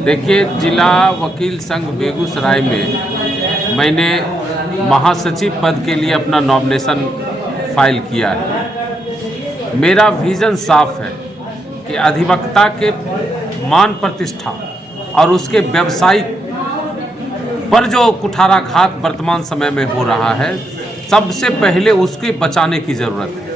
देखिए, जिला वकील संघ बेगूसराय में मैंने महासचिव पद के लिए अपना नॉमिनेशन फाइल किया है। मेरा विज़न साफ है कि अधिवक्ता के मान प्रतिष्ठा और उसके व्यवसायिक पर जो कुठाराघात वर्तमान समय में हो रहा है, सबसे पहले उसके बचाने की ज़रूरत है।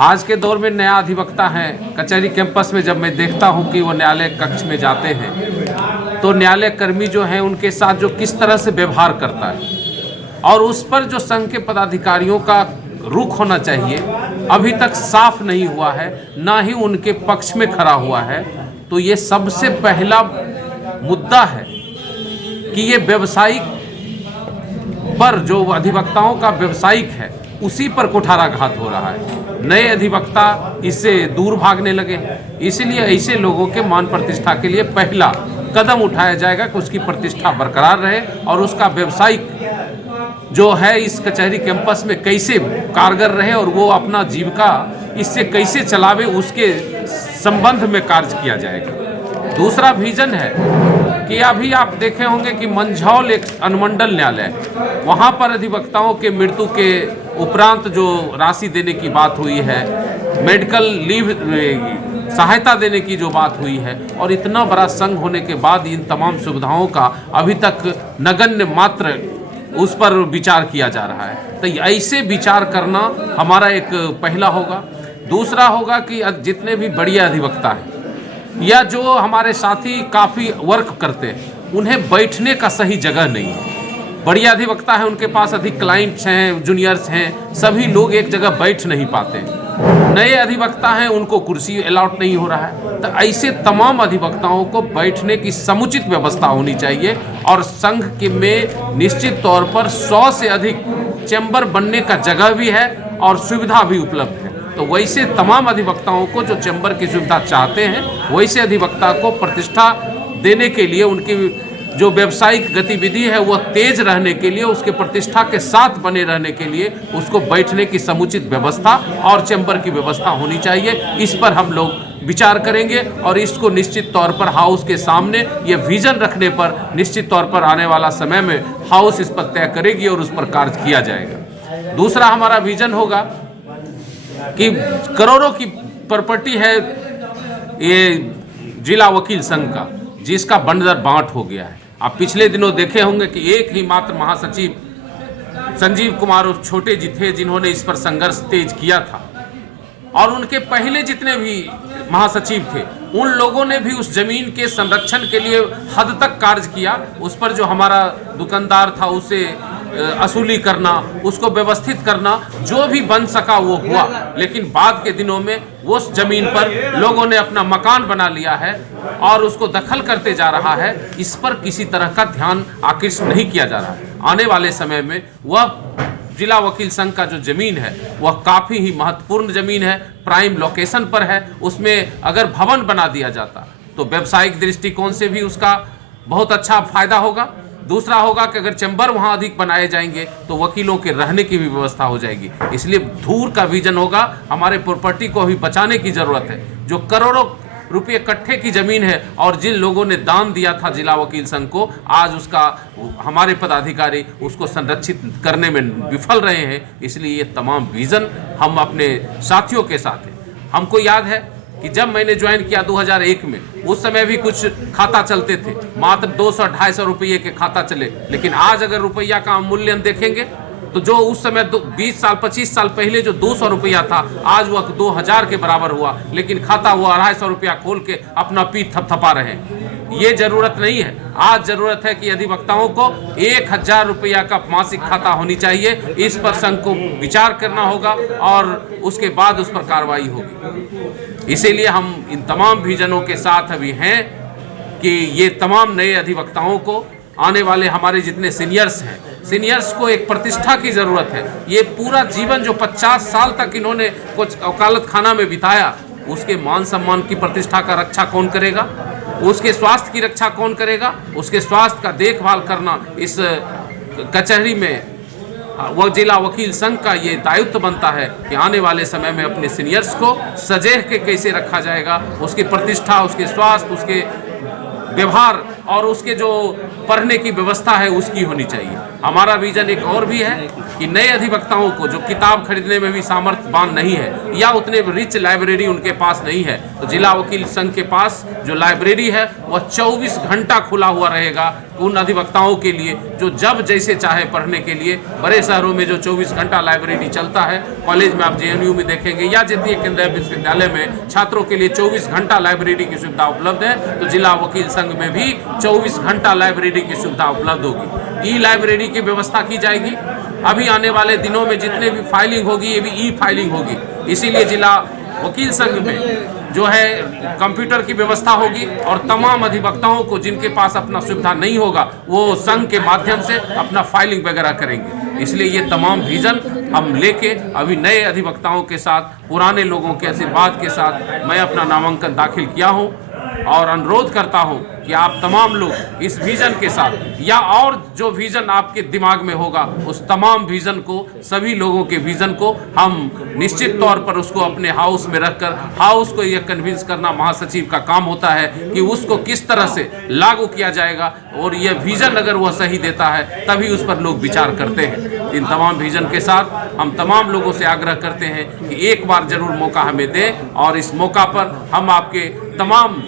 आज के दौर में नया अधिवक्ता हैं, कचहरी कैंपस में जब मैं देखता हूं कि वो न्यायालय कक्ष में जाते हैं तो न्यायालय कर्मी जो हैं उनके साथ जो किस तरह से व्यवहार करता है और उस पर जो संघ के पदाधिकारियों का रुख होना चाहिए अभी तक साफ नहीं हुआ है, ना ही उनके पक्ष में खड़ा हुआ है। तो ये सबसे पहला मुद्दा है कि ये व्यवसायिक पर जो अधिवक्ताओं का व्यवसायिक है उसी पर कुठाराघात हो रहा है। नए अधिवक्ता इससे दूर भागने लगे हैं, इसलिए ऐसे लोगों के मान प्रतिष्ठा के लिए पहला कदम उठाया जाएगा कि उसकी प्रतिष्ठा बरकरार रहे और उसका व्यवसायिक जो है इस कचहरी कैंपस में कैसे कारगर रहे और वो अपना जीविका इससे कैसे चलावे, उसके संबंध में कार्य किया जाएगा। दूसरा विजन है कि अभी आप देखे होंगे कि मंझौल एक अनुमंडल न्यायालय, वहाँ पर अधिवक्ताओं के मृत्यु के उपरांत जो राशि देने की बात हुई है, मेडिकल लीव सहायता देने की जो बात हुई है, और इतना बड़ा संघ होने के बाद इन तमाम सुविधाओं का अभी तक नगण्य मात्र उस पर विचार किया जा रहा है। तो ऐसे विचार करना हमारा एक पहला होगा। दूसरा होगा कि जितने भी बढ़िया अधिवक्ता हैं या जो हमारे साथी काफ़ी वर्क करते हैं, उन्हें बैठने का सही जगह नहीं है। बढ़िया अधिवक्ता है, उनके पास अधिक क्लाइंट्स हैं, जूनियर्स हैं, सभी लोग एक जगह बैठ नहीं पाते। नए अधिवक्ता हैं, उनको कुर्सी अलाउट नहीं हो रहा है। तो ऐसे तमाम अधिवक्ताओं को बैठने की समुचित व्यवस्था होनी चाहिए और संघ के में निश्चित तौर पर 100 से अधिक चैम्बर बनने का जगह भी है और सुविधा भी उपलब्ध है। तो वैसे तमाम अधिवक्ताओं को जो चैम्बर की सुविधा चाहते हैं, वैसे अधिवक्ता को प्रतिष्ठा देने के लिए, उनकी जो व्यावसायिक गतिविधि है वो तेज रहने के लिए, उसके प्रतिष्ठा के साथ बने रहने के लिए उसको बैठने की समुचित व्यवस्था और चैम्बर की व्यवस्था होनी चाहिए। इस पर हम लोग विचार करेंगे और इसको निश्चित तौर पर हाउस के सामने ये विजन रखने पर निश्चित तौर पर आने वाला समय में हाउस इस पर तय करेगी और उस पर कार्य किया जाएगा। दूसरा हमारा विजन होगा कि करोड़ों की प्रॉपर्टी है ये जिला वकील संघ का, जिसका बंडर बांट हो गया है। आप पिछले दिनों देखे होंगे कि एक ही मात्र महासचिव संजीव कुमार और छोटे जी थे जिन्होंने इस पर संघर्ष तेज किया था, और उनके पहले जितने भी महासचिव थे उन लोगों ने भी उस जमीन के संरक्षण के लिए हद तक कार्य किया। उस पर जो हमारा दुकानदार था उसे असूली करना, उसको व्यवस्थित करना, जो भी बन सका वो हुआ। लेकिन बाद के दिनों में उस जमीन पर लोगों ने अपना मकान बना लिया है और उसको दखल करते जा रहा है। इस पर किसी तरह का ध्यान आकृष्ट नहीं किया जा रहा है। आने वाले समय में वह जिला वकील संघ का जो जमीन है वह काफ़ी ही महत्वपूर्ण जमीन है, प्राइम लोकेशन पर है। उसमें अगर भवन बना दिया जाता तो व्यावसायिक दृष्टिकोण से भी उसका बहुत अच्छा फायदा होगा। दूसरा होगा कि अगर चैम्बर वहाँ अधिक बनाए जाएंगे तो वकीलों के रहने की भी व्यवस्था हो जाएगी। इसलिए दूर का विजन होगा, हमारे प्रॉपर्टी को भी बचाने की ज़रूरत है। जो करोड़ों रुपये इकट्ठे की ज़मीन है और जिन लोगों ने दान दिया था जिला वकील संघ को, आज उसका हमारे पदाधिकारी उसको संरक्षित करने में विफल रहे हैं। इसलिए ये तमाम विज़न हम अपने साथियों के साथ हैं। हमको याद है कि जब मैंने ज्वाइन किया 2001 में, उस समय भी कुछ खाता चलते थे, मात्र 200-250 रुपये के खाता चले। लेकिन आज अगर रुपया का मूल्य देखेंगे तो जो उस समय 20 साल 25 साल पहले जो 200 रुपया था, आज वह 2000 के बराबर हुआ। लेकिन खाता वो 250 रुपया खोल के अपना पीठ थपथपा रहे हैं। ये जरूरत नहीं है। आज जरूरत है कि अधिवक्ताओं को 1000 रुपया का मासिक खाता होनी चाहिए। इस पर संघ को विचार करना होगा और उसके बाद उस पर कार्रवाई होगी। इसीलिए हम इन तमाम विजनों के साथ अभी हैं कि ये तमाम नए अधिवक्ताओं को, आने वाले हमारे जितने सीनियर्स हैं, सीनियर्स को एक प्रतिष्ठा की ज़रूरत है। ये पूरा जीवन जो 50 साल तक इन्होंने कुछ वकालत खाना में बिताया, उसके मान सम्मान की प्रतिष्ठा का रक्षा कौन करेगा? उसके स्वास्थ्य की रक्षा कौन करेगा? उसके स्वास्थ्य का देखभाल करना इस कचहरी में वह जिला वकील संघ का ये दायित्व बनता है कि आने वाले समय में अपने सीनियर्स को सजह के कैसे रखा जाएगा, उसकी प्रतिष्ठा, उसके स्वास्थ्य, उसके व्यवहार और उसके जो पढ़ने की व्यवस्था है उसकी होनी चाहिए। हमारा विजन एक और भी है कि नए अधिवक्ताओं को जो किताब खरीदने में भी सामर्थ्यवान नहीं है या उतने रिच लाइब्रेरी उनके पास नहीं है, तो जिला वकील संघ के पास जो लाइब्रेरी है वह 24 घंटा खुला हुआ रहेगा उन अधिवक्ताओं के लिए जो जब जैसे चाहे पढ़ने के लिए। बड़े शहरों में जो 24 घंटा लाइब्रेरी चलता है, कॉलेज में आप JNU में देखेंगे या जितनी केंद्रीय विश्वविद्यालय में छात्रों के लिए 24 घंटा लाइब्रेरी की सुविधा उपलब्ध है, तो जिला वकील संघ में भी 24 घंटा लाइब्रेरी की सुविधा उपलब्ध होगी। लाइब्रेरी की व्यवस्था की जाएगी। अभी आने वाले दिनों में जितने भी फाइलिंग होगी ये भी फाइलिंग होगी। इसीलिए जिला वकील संघ में जो है कंप्यूटर की व्यवस्था होगी और तमाम अधिवक्ताओं को जिनके पास अपना सुविधा नहीं होगा वो संघ के माध्यम से अपना फाइलिंग वगैरह करेंगे। इसलिए ये तमाम विजन हम लेके अभी नए अधिवक्ताओं के साथ, पुराने लोगों के आशीर्वाद के साथ मैं अपना नामांकन दाखिल किया हूँ और अनुरोध करता हूं कि आप तमाम लोग इस विजन के साथ या और जो विजन आपके दिमाग में होगा उस तमाम विजन को, सभी लोगों के विजन को हम निश्चित तौर पर उसको अपने हाउस में रखकर हाउस को यह कन्विंस करना महासचिव का काम होता है कि उसको किस तरह से लागू किया जाएगा और यह विजन अगर वह सही देता है तभी उस पर लोग विचार करते हैं। इन तमाम विजन के साथ हम तमाम लोगों से आग्रह करते हैं कि एक बार जरूर मौका हमें दें और इस मौका पर हम आपके तमाम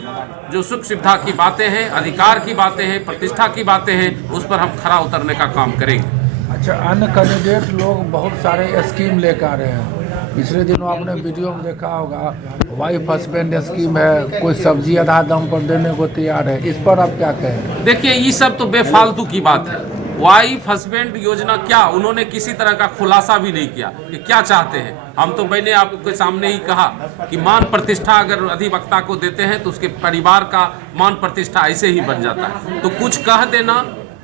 जो सुख सुविधा की बातें हैं, अधिकार की बातें हैं, प्रतिष्ठा की बातें हैं, उस पर हम खरा उतरने का काम करेंगे। अच्छा, अन्य कैंडिडेट लोग बहुत सारे स्कीम लेकर आ रहे हैं। पिछले दिनों आपने वीडियो में देखा होगा, वाइफ हस्बैंड स्कीम है, कोई सब्जी आधा दाम पर देने को तैयार है। इस पर आप क्या कहें? देखिए, ये सब तो बेफालतू की बात है। वाइफ हस्बैंड योजना क्या, उन्होंने किसी तरह का खुलासा भी नहीं किया कि क्या चाहते हैं। हम तो मैंने आपके सामने ही कहा कि मान प्रतिष्ठा अगर अधिवक्ता को देते हैं तो उसके परिवार का मान प्रतिष्ठा ऐसे ही बन जाता है। तो कुछ कह देना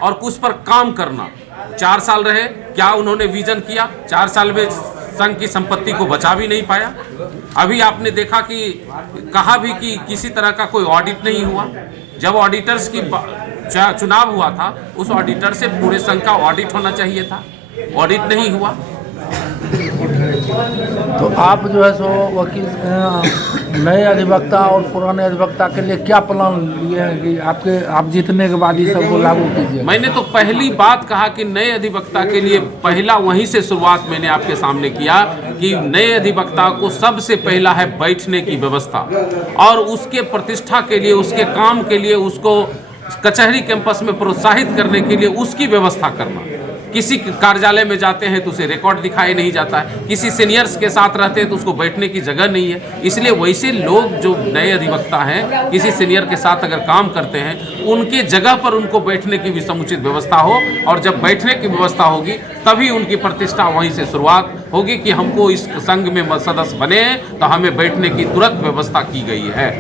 और कुछ पर काम करना। 4 साल रहे, क्या उन्होंने विजन किया? 4 साल में संघ की संपत्ति को बचा भी नहीं पाया। अभी आपने देखा कि कहा भी कि किसी तरह का कोई ऑडिट नहीं हुआ। जब ऑडिटर्स की चुनाव हुआ था उस ऑडिटर से पूरे संघ का ऑडिट होना चाहिए था, ऑडिट नहीं हुआ। तो आप जो है सो वकील नए अधिवक्ता और पुराने अधिवक्ता के लिए क्या प्लान लिए हैं कि आप जीतने के बाद ये सबको लागू कीजिए? मैंने तो पहली बात कहा कि नए अधिवक्ता के लिए पहला वहीं से शुरुआत मैंने आपके सामने किया कि नए अधिवक्ता को सबसे पहला है बैठने की व्यवस्था और उसके प्रतिष्ठा के लिए, उसके काम के लिए, उसको कचहरी कैंपस में प्रोत्साहित करने के लिए उसकी व्यवस्था करना। किसी कार्यालय में जाते हैं तो उसे रिकॉर्ड दिखाई नहीं जाता है, किसी सीनियर्स के साथ रहते हैं तो उसको बैठने की जगह नहीं है। इसलिए वैसे लोग जो नए अधिवक्ता हैं किसी सीनियर के साथ अगर काम करते हैं उनके जगह पर उनको बैठने की भी समुचित व्यवस्था हो और जब बैठने की व्यवस्था होगी तभी उनकी प्रतिष्ठा वहीं से शुरुआत होगी कि हमको इस संघ में सदस्य बने हैं तो हमें बैठने की तुरंत व्यवस्था की गई है।